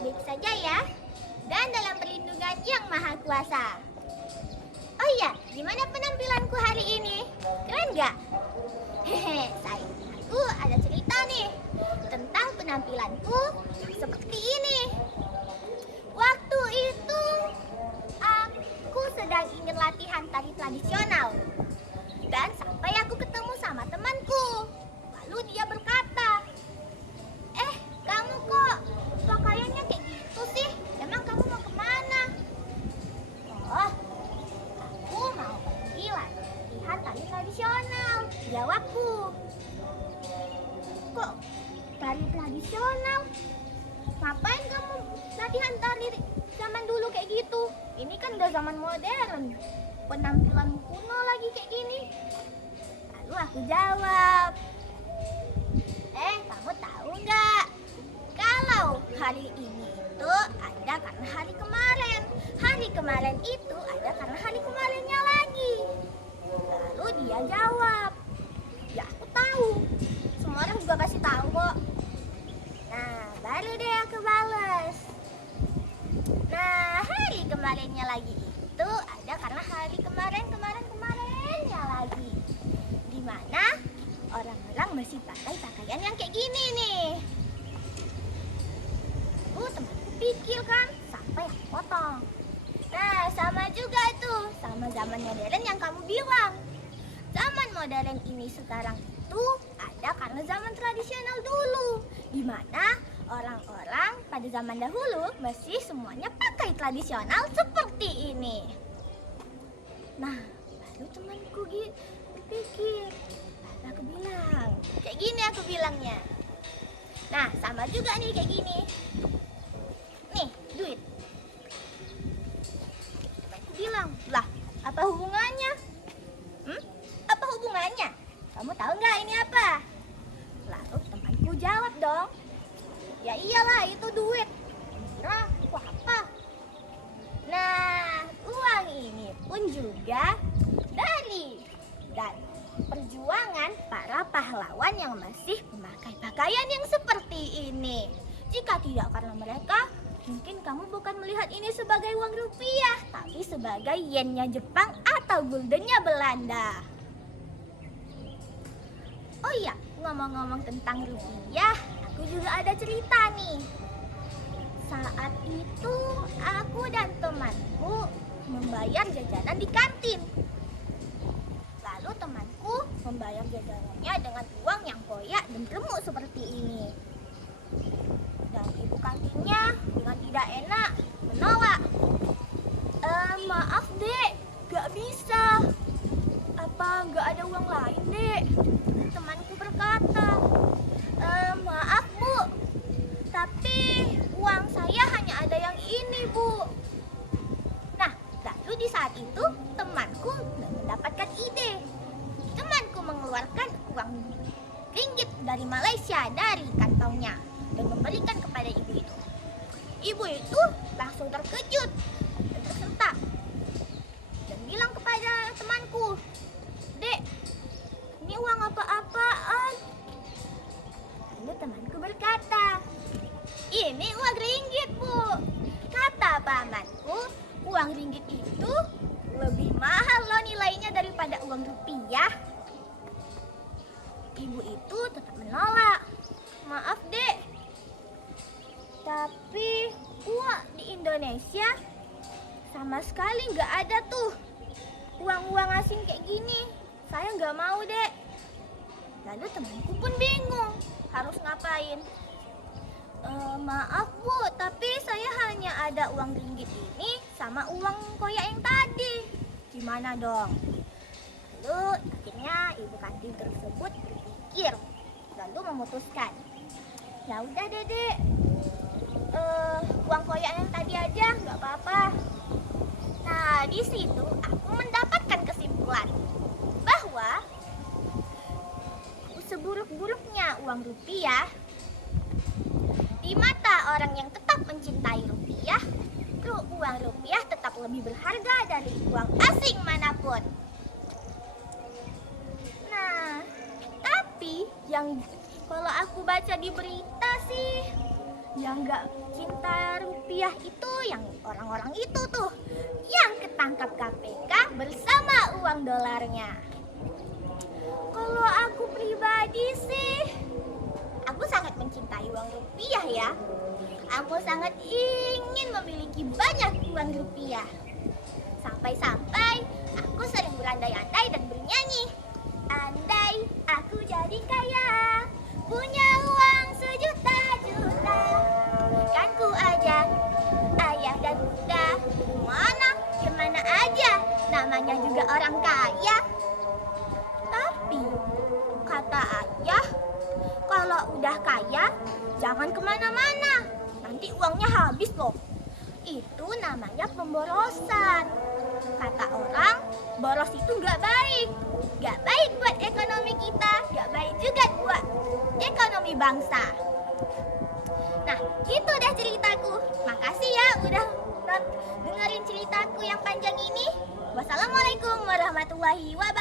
baik-baik saja ya, dan dalam perlindungan Yang Maha Kuasa. Oh iya, gimana penampilanku hari ini? Keren nggak? Hehe, aku ada cerita nih tentang penampilanku yang seperti ini. Waktu itu aku sedang ingin latihan tari tradisional, dan sampai aku ketemu sama temanku. Lalu dia berkata, kamu kok pakaiannya kayak gitu sih? Emang kamu mau kemana? Oh, aku mau pergi latihan tari tradisional, jawabku. Kok tari tradisional? Ngapain kamu latihan tari zaman dulu kayak gitu? Ini kan udah zaman modern, penampilan kuno lagi kayak gini. Lalu aku jawab, kamu tahu nggak? Kalau hari ini itu ada karena hari kemarin. Hari kemarin itu ada karena hari kemarinnya lagi. Lalu dia jawab, ya aku tahu. Semua orang juga pasti tahu kok. Nah, baru deh aku balas. Nah, hari kemarinnya lagi itu ada karena hari kemarinnya lagi. Dimana orang-orang masih pakai pakaian yang kayak gini nih. Temanku pikir kan, sampai aku potong. Nah, sama juga tuh, sama zaman modern yang kamu bilang. Zaman modern ini sekarang itu ada karena zaman tradisional dulu, di mana orang-orang pada zaman dahulu masih semuanya pakai tradisional seperti ini. Nah, baru temanku pikir, aku bilang, kayak gini aku bilangnya. Nah, sama juga nih kayak gini. Nih, duit. Aku bilang, lah, apa hubungannya? Apa hubungannya? Kamu tahu nggak ini apa? Lalu temanku jawab dong, ya iyalah itu duit. Kira itu apa? Nah, uang ini pun juga dari perjuangan para pahlawan yang masih memakai pakaian yang seperti ini. Jika tidak karena mereka, mungkin kamu bukan melihat ini sebagai uang rupiah, tapi sebagai yennya Jepang atau guldennya Belanda. Oh iya, ngomong-ngomong tentang rupiah, aku juga ada cerita nih. Saat itu aku dan temanku membayar jajanan di kantin. Lalu temanku membayar jajanannya dengan uang yang koyak dan remuk seperti ini. Dan ibu kantinnya dengan tidak enak menolak. Maaf dek, gak bisa. Apa gak ada uang lain dek? Temanku berkata, maaf bu, tapi uang saya hanya ada yang ini bu. Nah, lalu di saat itu temanku mendapatkan ide. Temanku mengeluarkan uang ringgit dari Malaysia dari kantongnya dan memberikan kepada ibu itu. Ibu itu langsung terkejut dan tersentak dan bilang kepada temanku, dek, ini uang apa-apaan? Lalu temanku berkata, ini uang ringgit bu. Kata pamanku, uang ringgit itu lebih mahal loh nilainya daripada uang rupiah. Ibu itu tetap menolak. Maaf dek, tapi uang di Indonesia sama sekali nggak ada tuh uang-uang asing kayak gini. Saya nggak mau dek. Lalu temanku pun bingung harus ngapain. Maaf bu, tapi saya hanya ada uang ringgit ini sama uang koyak yang tadi. Gimana dong? Lalu akhirnya ibu kantin tersebut berpikir, lalu memutuskan, ya udah dek, uang koyak yang tadi aja nggak apa-apa. Nah, di situ aku mendapatkan kesimpulan bahwa seburuk-buruknya uang rupiah, di mata orang yang tetap mencintai rupiah, uang rupiah tetap lebih berharga dari uang asing manapun. Nah, tapi yang kalau aku baca di berita sih, Yang nggak cinta rupiah itu yang orang-orang itu tuh yang ketangkap KPK bersama uang dolarnya. Kalau aku pribadi sih, aku sangat mencintai uang rupiah ya. Aku sangat ingin memiliki banyak uang rupiah. Sampai-sampai aku sering berandai-andai dan bernyanyi. Andai aku jadi kaya, punya uang sejuta-juta, kan ku ajak ayah dan bunda kemana aja, namanya juga orang kaya. Tapi kata ayah, kalau udah kaya jangan kemana-mana, nanti uangnya habis loh. Itu namanya pemborosan. Kata orang, boros itu nggak baik. Nggak baik buat ekonomi kita, nggak baik juga buat ekonomi bangsa. Nah, itu deh ceritaku. Makasih ya udah dengerin ceritaku yang panjang ini. Wassalamualaikum warahmatullahi wabarakatuh.